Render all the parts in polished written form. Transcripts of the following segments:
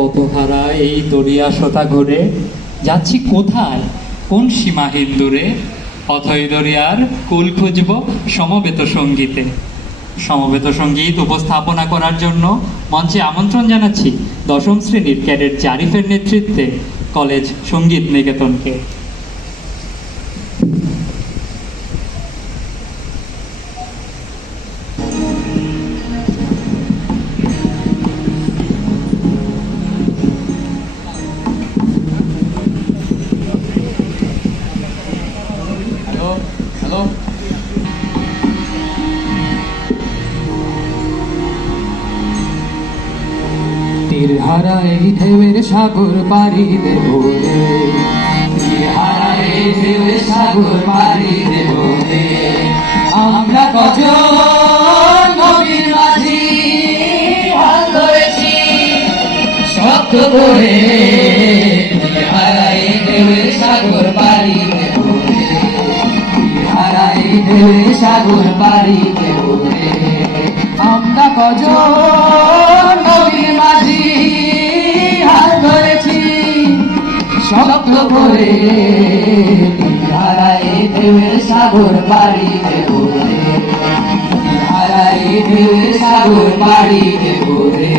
পথহারা এই দরিয়া সোতা ঘুরে যাচ্ছি কোথায়, কোন সীমাহীন দূরে। অথই দরিয়ার কুল খুঁজব সমবেত সঙ্গীতে। সমবেত সঙ্গীত উপস্থাপনা করার জন্য মঞ্চে আমন্ত্রণ জানাচ্ছি দশম শ্রেণীর ক্যাডেট জারিফের নেতৃত্বে কলেজ সঙ্গীত নিকেতনকে। তীরহারা এই ঢেউয়ের সাগর পাড়ি দেব রে, তীরহারা এই ঢেউয়ের সাগর পাড়ি দেব রে। আমরা কজন নবীর মাঝি হাল ধরেছি শক্ত করে, তীরহারা এই ঢেউয়ের সাগর পাড়ি দেব রে, তীরহারা এই ঢেউয়ের সাগর পাড়ি দেব রে। আমরা কজন নবীর মাঝি হাল ধরেছি শক্ত করে, তীরহারায় ঢেউয়ের সাগর পাড়ি দেব রে, তীরহারায় ঢেউয়ের সাগর পাড়ি দেব রে।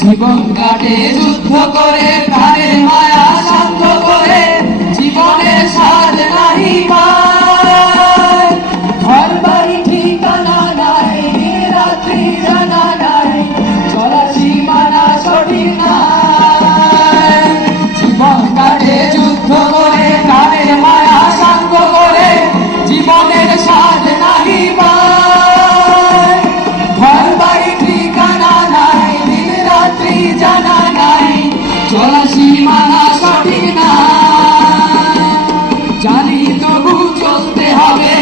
জীবন কাটে যুদ্ধ করে, প্রাণের মায়া শান্ত করে, জীবনের স্বাদ নাহি পায়। ঘর বাড়ি ঠিকানা নাই, রাত্রি জানা নাই, চলা সীমানা সঠিক নাই। জীবন কাটে যুদ্ধ করে, প্রাণের মায়া শান্ত করে, জীবনের স্বাদ নাহি পায়। ঘর বাড়ি ঠিকানা নাই, রাত্রি জানা নাই, চলা সীমানা সঠিক না। জানি তবু চলতে হবে,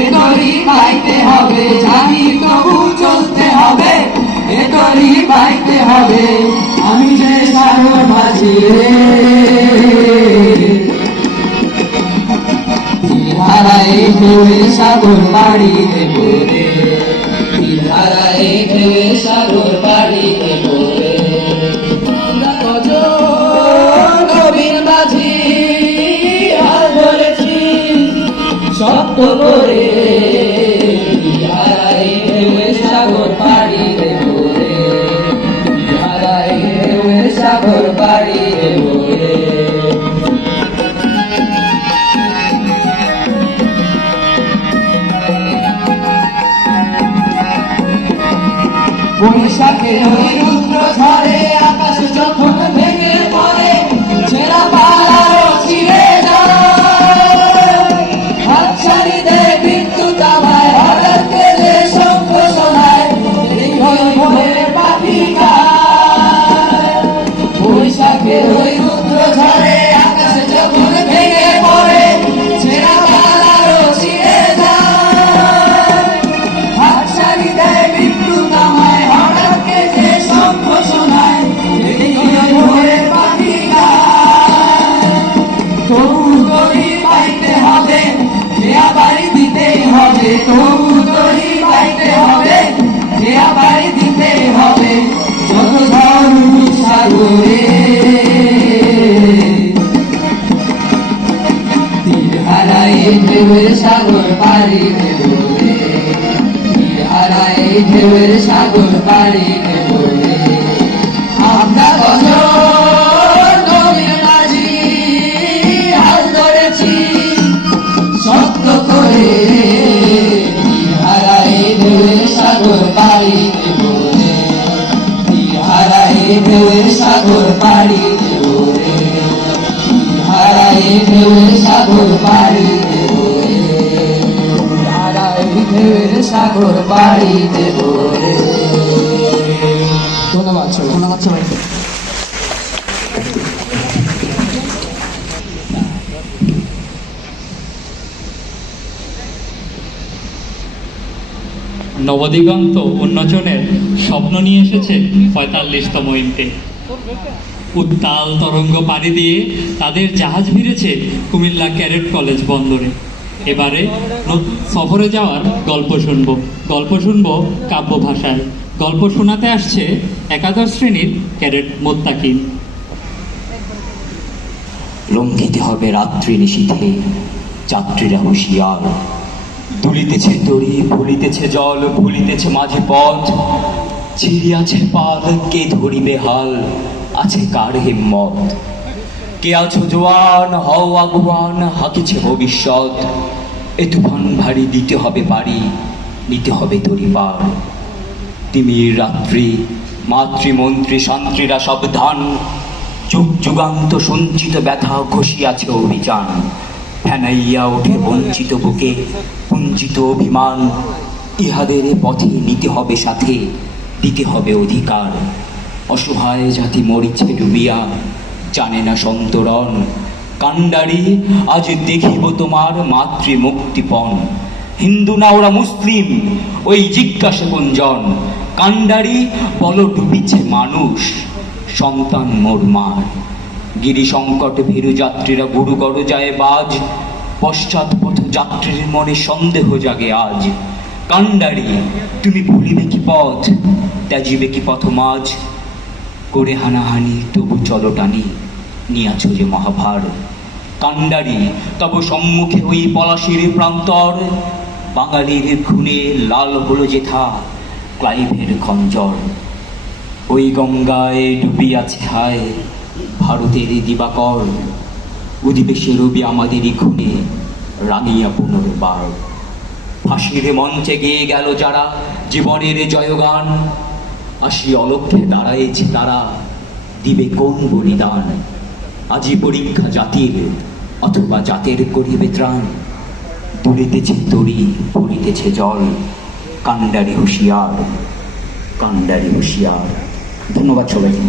এ তরি পাইতে হবে, জানি তবু চলতে হবে, এ তরি পাইতে হবে। আমি যে সাগর মাঝি রে, তীরহারায় ঢেউয়ের সাগর পাড়ি দেব রে, তীরহারায় ঢেউয়ের সাগর পাড়ি দেব রে। আমরা কজন নবীর মাঝি হাল ধরেছি শক্ত করে, তীরহারায় ঢেউয়ের সাগর পাড়ি দেব রে, তীরহারায় ঢেউয়ের সাগর পাড়ি দেব রে। বৈশাখের ওই রুদ্র ঝড়ে আকাশ যখন ভেঙে পড়ে, ছেঁড়া পালারও ছিঁড়ে যায়। হাতছানি দেয় বিদ্যুৎ আমায়, হঠাৎ পেলে শঙ্খ শোনায়, এই ভয়ে পাখি গায়। বৈশাখের ওই রুদ্র ঝড়ে আকাশ যখন ভেঙে পড়ে, ছেঁড়া পালারও ছিঁড়ে যায়। হাতছানি দেয় বিদ্যুৎ আমায়, শঙ্খ শোনায়, ভয়ে পাখি গায়। তবু তরি পাইতে হবে, খেয়া বাড়ি দিতেই হবে, তবু তরি পাইতে হবে, খেয়া বাড়ি দিতেই হবে। যত ঝড় সাগরে, তীরহারায় ঢেউয়ের সাগর পাড়ি দেব রে, তীরহারায় ঢেউয়ের সাগর পাড়ি দেব রে। আমরা কজন নবীর মাঝি হাল ধরেছি শক্ত করে, তীরহারায় ঢেউয়ের সাগর পাড়ি দেব রে, তীরহারায় ঢেউয়ের সাগর পাড়ি দেব রে, তীরহারায় ঢেউয়ের সাগর পাড়ি দেব রে, তীরহারায় ঢেউয়ের সাগর পাড়ি দেব রে। ধন্যবাদ সবাই। নবদিগন্ত উন্মোচনের স্বপ্ন নিয়ে এসেছে ৪৫তম ইন্টে। উত্তাল তরঙ্গ পাড়ি দিয়ে তাদের জাহাজ ভিড়েছে কুমিল্লা ক্যাডেট কলেজ বন্দরে। এবারে সফরে যাওয়ার গল্প শুনবো কাব্য ভাষায়। গল্প শোনাতে আসছে একাদশ শ্রেণীর ক্যাডেট মোত্তাকিন। লঙ্ঘিতে হবে রাত্রি নিশীথে, যাত্রীরা হুঁশিয়ার। দুলিতেছে তরি, ভুলিতেছে জল, ভুলিতেছে মাঝে পথ। ছিড়িয়াছে পাল, কে ধরিবে হাল, আছে কার হিম্মত। কে আছো জোয়ান, হও আগুয়ান, হাকিছে ভবিষ্যৎ। এ তুফান ভারী দিতে হবে পারি, নিতে হবে তরি পার। তিমির রাত্রি, মাতৃমন্ত্রী শান্ত্রীরা সাবধান। যুগ যুগান্ত সঞ্চিত ব্যথা ঘষিয়াছে অভিযান। ফেনাইয়া ওঠে বঞ্চিত বুকে কুঞ্চিত অভিমান। ইহাদের পথে নিতে হবে সাথে, দিতে হবে অধিকার। অসহায় জাতি মরিছে ডুবিয়া, জানে না সন্তরণ। কান্ডারি, আজ দেখিব তোমার মাতৃ মুক্তিপণ। হিন্দু না ওরা মুসলিম, ওই জিজ্ঞাসা কুঞ্জন। কান্ডারি, বল ডুবিছে মানুষ, সন্তান মোর মার। গিরি সংকট ভীরু যাত্রীরা গুরু গরজায় বাজ। পশ্চাৎপথ যাত্রীর মনে সন্দেহ জাগে আজ। কান্ডারি, তুমি ভুলিবে কি পথ, ত্যাজিবে কি পথ মাঝ। করে হানাহানি তবু চলো টানি, নিয়াছ যে মহাভার। কান্ডারি, তব সম্মুখে ওই পলাশির প্রান্তর। বাঙালির খুনে লাল হলো যেথা ক্লাইভের খঞ্জর। ওই গঙ্গায় ডুবিয়াছে হায় ভারতের দিবাকর। উদিবে সে রবি আমাদেরই খুনে রাঙিয়া পুনর্বার। ফাঁসির মঞ্চে গেয়ে গেল যারা জীবনের জয়গান। আসি অলক্ষ্যে দাঁড়ায়েছে তারা, দিবে কোন বলিদান। আজি পরীক্ষা জাতির, অথবা জাতের করিবে ত্রাণ। দুলিতেছে তরি, পড়িতেছে জল, কান্ডারি হুঁশিয়ার, কান্ডারি হুঁশিয়ার। ধন্যবাদ সবাইকে।